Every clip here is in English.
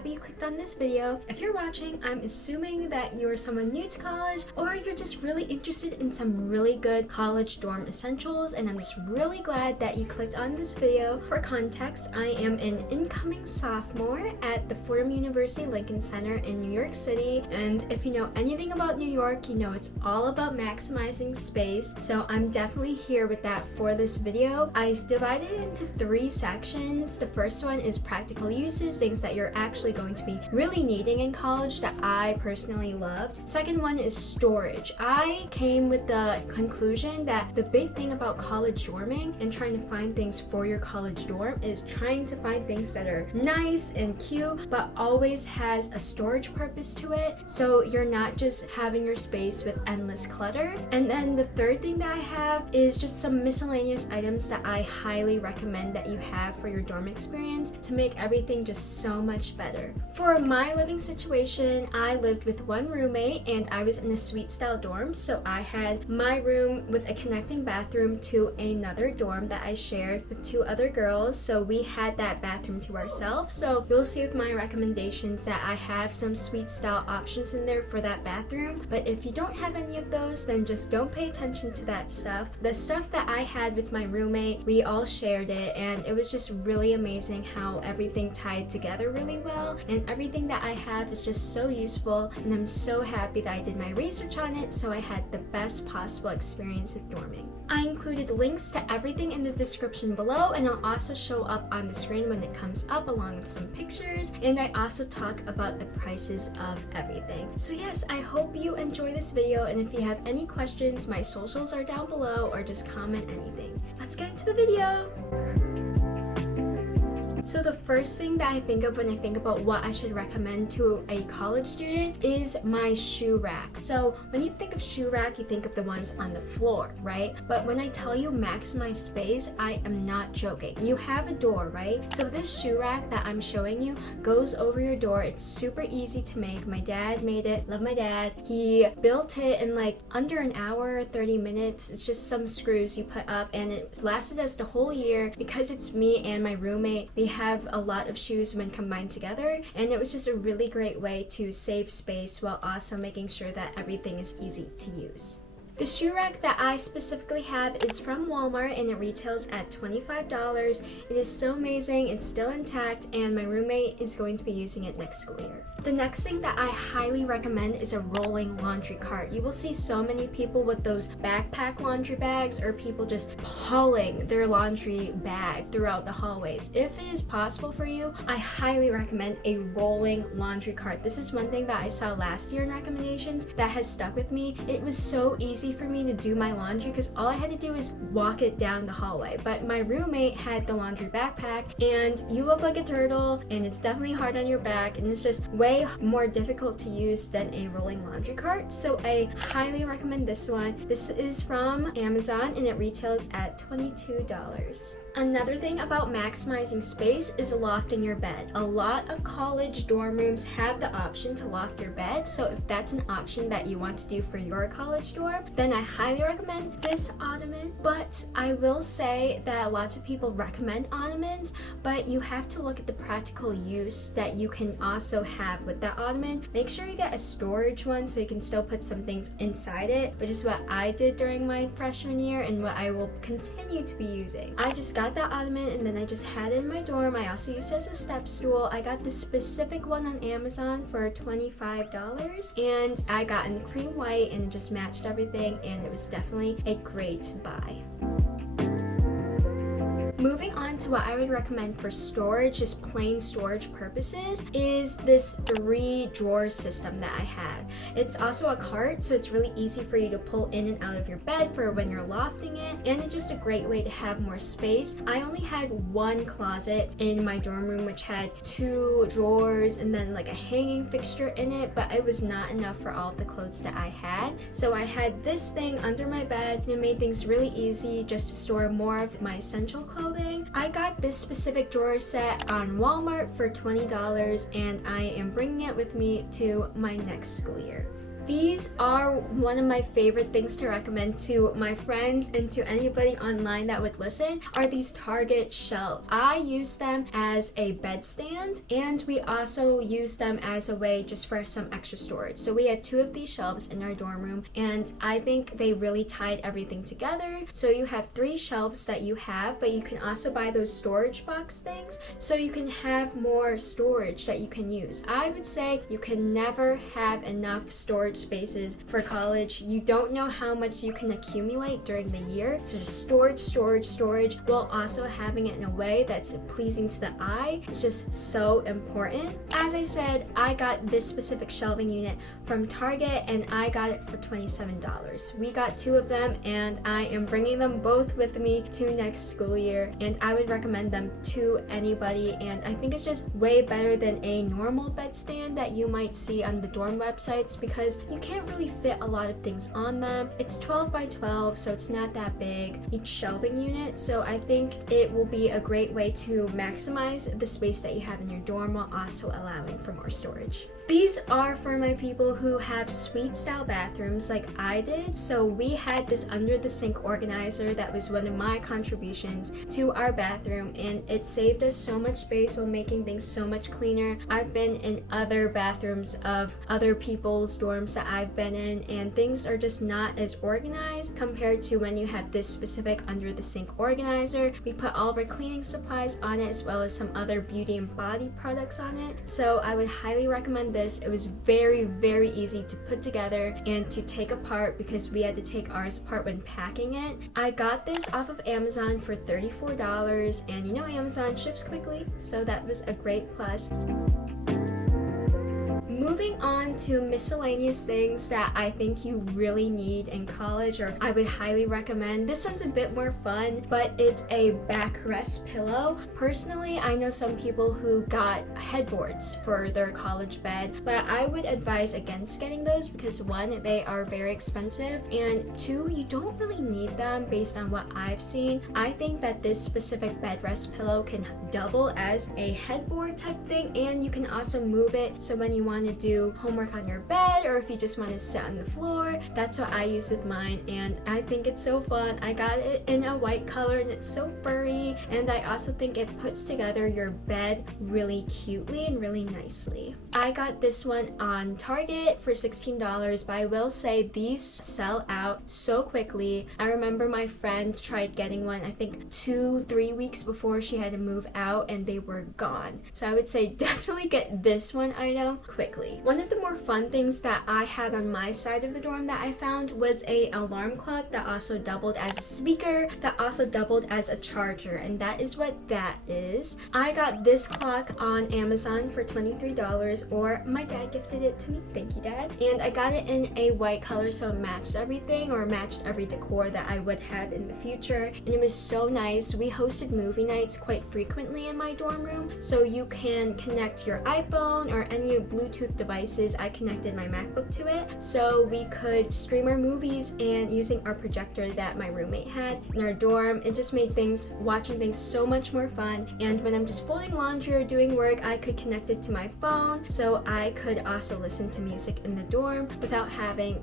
happy you clicked on this video. If you're watching, I'm assuming that you're someone new to college or you're just really interested in some really good college dorm essentials, and I'm just really glad that you clicked on this video. For context, I am an incoming sophomore at the Fordham University Lincoln Center in New York City, and if you know anything about New York, you know it's all about maximizing space, so I'm definitely here with that for this video. I divided it into 3 sections. The first one is practical uses, things that you're actually going to be really needing in college that I personally loved. Second one is storage. I came with the conclusion that the big thing about college dorming and trying to find things for your college dorm is trying to find things that are nice and cute but always has a storage purpose to it, so you're not just having your space with endless clutter. And then the third thing that I have is just some miscellaneous items that I highly recommend that you have for your dorm experience to make everything just so much better. For my living situation, I lived with one roommate and I was in a suite style dorm, so I had my room with a connecting bathroom to another dorm that I shared with 2 other girls, so we had that bathroom to ourselves. So you'll see with my recommendations that I have some suite style options in there for that bathroom, but if you don't have any of those, then just don't pay attention to that stuff. The stuff that I had with my roommate, we all shared it, and it was just really amazing how everything tied together really well, and everything that I have is just so useful, and I'm so happy that I did my research on it so I had the best possible experience with dorming. I included links to everything in the description below, and I'll also show up on the screen when it comes up along with some pictures, and I also talk about the prices of everything. So yes, I hope you enjoy this video, and if you have any questions, my socials are down below, or just comment anything. Let's get into the video! So the first thing that I think of when I think about what I should recommend to a college student is my shoe rack. So when you think of shoe rack, you think of the ones on the floor, right? But when I tell you maximize space, I am not joking. You have a door, right? So this shoe rack that I'm showing you goes over your door. It's super easy to make. My dad made it. Love my dad. He built it in like under an hour, 30 minutes. It's just some screws you put up, and it lasted us the whole year because it's me and my roommate. We have a lot of shoes when combined together, and it was just a really great way to save space while also making sure that everything is easy to use. The shoe rack that I specifically have is from Walmart, and it retails at $25. It is so amazing, it's still intact, and my roommate is going to be using it next school year. The next thing that I highly recommend is a rolling laundry cart. You will see so many people with those backpack laundry bags, or people just hauling their laundry bag throughout the hallways. If it is possible for you, I highly recommend a rolling laundry cart. This is one thing that I saw last year in recommendations that has stuck with me. It was so easy for me to do my laundry because all I had to do is walk it down the hallway. But my roommate had the laundry backpack, and you look like a turtle, and it's definitely hard on your back, and it's just way more difficult to use than a rolling laundry cart. So I highly recommend this one. This is from Amazon, and it retails at $22. Another thing about maximizing space is lofting your bed. A lot of college dorm rooms have the option to loft your bed, so if that's an option that you want to do for your college dorm, then I highly recommend this ottoman. But I will say that lots of people recommend ottomans, but you have to look at the practical use that you can also have with that ottoman. Make sure you get a storage one so you can still put some things inside it, which is what I did during my freshman year and what I will continue to be using. I just got that ottoman, and then I just had it in my dorm. I also used it as a step stool. I got this specific one on Amazon for $25, and I got in the cream white, and it just matched everything, and it was definitely a great buy. Moving on to what I would recommend for storage, just plain storage purposes, is this 3-drawer system that I had. It's also a cart, so it's really easy for you to pull in and out of your bed for when you're lofting it, and it's just a great way to have more space. I only had 1 closet in my dorm room, which had 2 drawers and then like a hanging fixture in it, but it was not enough for all of the clothes that I had. So I had this thing under my bed, and it made things really easy just to store more of my essential clothing. I got this specific drawer set on Walmart for $20, and I am bringing it with me to my next school year. These are one of my favorite things to recommend to my friends and to anybody online that would listen, are these Target shelves. I use them as a bed stand, and we also use them as a way just for some extra storage. So we had 2 of these shelves in our dorm room, and I think they really tied everything together. So you have 3 shelves that you have, but you can also buy those storage box things so you can have more storage that you can use. I would say you can never have enough storage spaces for college. You don't know how much you can accumulate during the year, so just storage while also having it in a way that's pleasing to the eye is just so important. As I said, I got this specific shelving unit from Target and I got it for $27. We got 2 of them and I am bringing them both with me to next school year, and I would recommend them to anybody, and I think it's just way better than a normal bed stand that you might see on the dorm websites because you can't really fit a lot of things on them. It's 12 by 12, so it's not that big, each shelving unit, so I think it will be a great way to maximize the space that you have in your dorm while also allowing for more storage. These are for my people who have suite style bathrooms like I did. So we had this under the sink organizer that was one of my contributions to our bathroom, and it saved us so much space while making things so much cleaner. I've been in other bathrooms of other people's dorms that I've been in, and things are just not as organized compared to when you have this specific under the sink organizer. We put all of our cleaning supplies on it as well as some other beauty and body products on it. So I would highly recommend this. It was very, very easy to put together and to take apart because we had to take ours apart when packing it. I got this off of Amazon for $34, and you know Amazon ships quickly, so that was a great plus. Moving on to miscellaneous things that I think you really need in college, or I would highly recommend. This one's a bit more fun, but it's a backrest pillow. Personally, I know some people who got headboards for their college bed, but I would advise against getting those because 1, they are very expensive, and 2, you don't really need them based on what I've seen. I think that this specific bed rest pillow can double as a headboard type thing, and you can also move it so when you want to do homework on your bed, or if you just want to sit on the floor. That's what I use with mine, and I think it's so fun. I got it in a white color and it's so furry, and I also think it puts together your bed really cutely and really nicely. I got this one on Target for $16, but I will say these sell out so quickly. I remember my friend tried getting one, I think 2-3 weeks before she had to move out, and they were gone. So I would say definitely get this one item quickly. One of the more fun things that I had on my side of the dorm that I found was a alarm clock that also doubled as a speaker, that also doubled as a charger, and that is what that is. I got this clock on Amazon for $23, or my dad gifted it to me. Thank you, Dad. And I got it in a white color, so it matched everything, or matched every decor that I would have in the future, and it was so nice. We hosted movie nights quite frequently in my dorm room, so you can connect your iPhone or any Bluetooth devices. I connected my MacBook to it, so we could stream our movies, and using our projector that my roommate had in our dorm, it just made watching things so much more fun. And when I'm just folding laundry or doing work, I could connect it to my phone, so I could also listen to music in the dorm without having,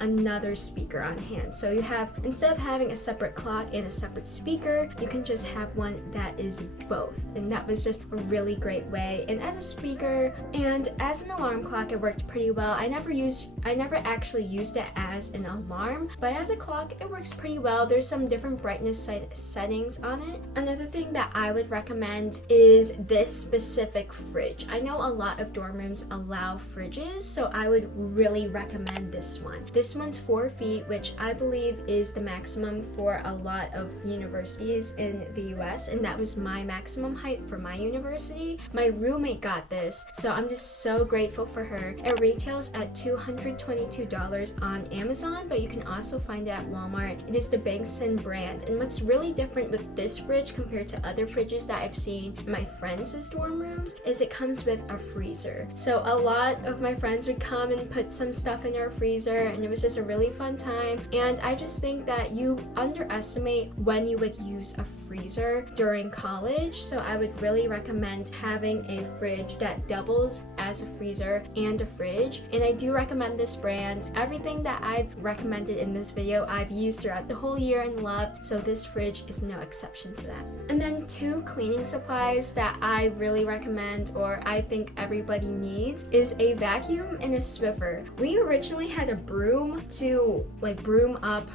another speaker on hand. So you have, instead of having a separate clock and a separate speaker, you can just have one that is both, and that was just a really great way. And as a speaker and as an alarm clock, it worked pretty well. I never actually used it as an alarm, but as a clock, it works pretty well. There's some different brightness settings on it. Another thing that I would recommend is this specific fridge. I know a lot of dorm rooms allow fridges, so I would really recommend this one. This one's 4 feet, which I believe is the maximum for a lot of universities in the US, and that was my maximum height for my university. My roommate got this, so I'm just so grateful for her. It retails at $222 on Amazon, but you can also find it at Walmart. It is the Bankson brand, and what's really different with this fridge compared to other fridges that I've seen in my friends' dorm rooms is it comes with a freezer. freezer. So a lot of my friends would come and put some stuff in our freezer, and it was just a really fun time. And I just think that you underestimate when you would use a freezer during college, so I would really recommend having a fridge that doubles as a freezer and a fridge. And I do recommend this brand. Everything that I've recommended in this video I've used throughout the whole year and loved, so this fridge is no exception to that. And then 2 cleaning supplies that I really recommend, or I think everybody needs, is a vacuum and a Swiffer. We originally had a broom to broom up.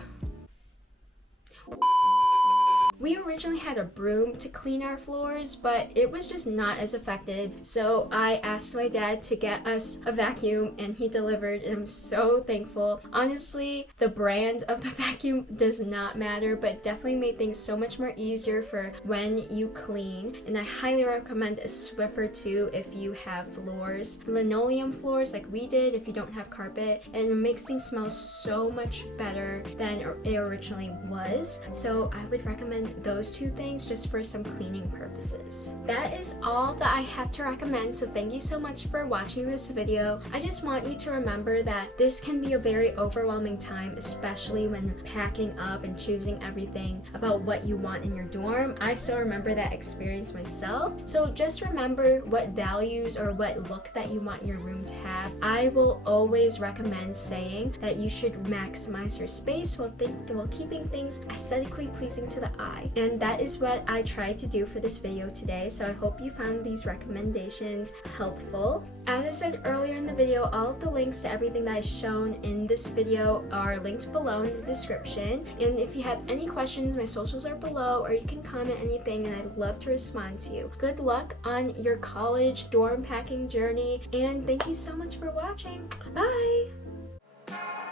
We originally had a broom to clean our floors, but it was just not as effective. So I asked my dad to get us a vacuum, and he delivered, and I'm so thankful. Honestly, the brand of the vacuum does not matter, but it definitely made things so much more easier for when you clean. And I highly recommend a Swiffer too if you have floors, linoleum floors like we did, if you don't have carpet, and it makes things smell so much better than it originally was. So I would recommend those 2 things just for some cleaning purposes. That is all that I have to recommend, so thank you so much for watching this video. I just want you to remember that this can be a very overwhelming time, especially when packing up and choosing everything about what you want in your dorm. I still remember that experience myself, so just remember what values or what look that you want your room to have. I will always recommend saying that you should maximize your space while keeping things aesthetically pleasing to the eye. And that is what I tried to do for this video today, so I hope you found these recommendations helpful. As I said earlier in the video, all of the links to everything that is shown in this video are linked below in the description. And if you have any questions, my socials are below, or you can comment anything and I'd love to respond to you. Good luck on your college dorm packing journey, and thank you so much for watching. Bye!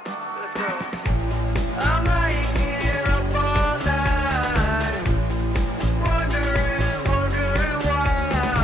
Let's go.